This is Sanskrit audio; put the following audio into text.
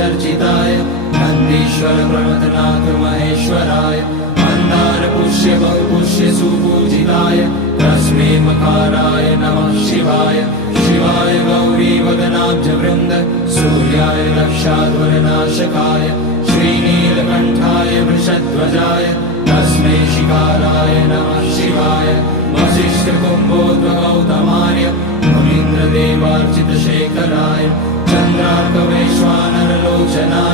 चर्चिताय नन्दीश्वर प्रमथनाथ महेश्वराय मन्दार पुष्य बहुपुष्य सुपूजिताय तस्मै मकाराय नमः शिवाय शिवाय गौरी वदनाब्ज वृन्द सूर्याय दक्षाध्वरनाशकाय श्रीनीलकण्ठाय वृषध्वजाय तस्मै शिकाराय नमः शिवाय वसिष्ठकुम्भोद्भगौतमार्य मुनीन्द्रदेवार्चितशेखराय चन्द्रार्कवैश्वानरलोचनाय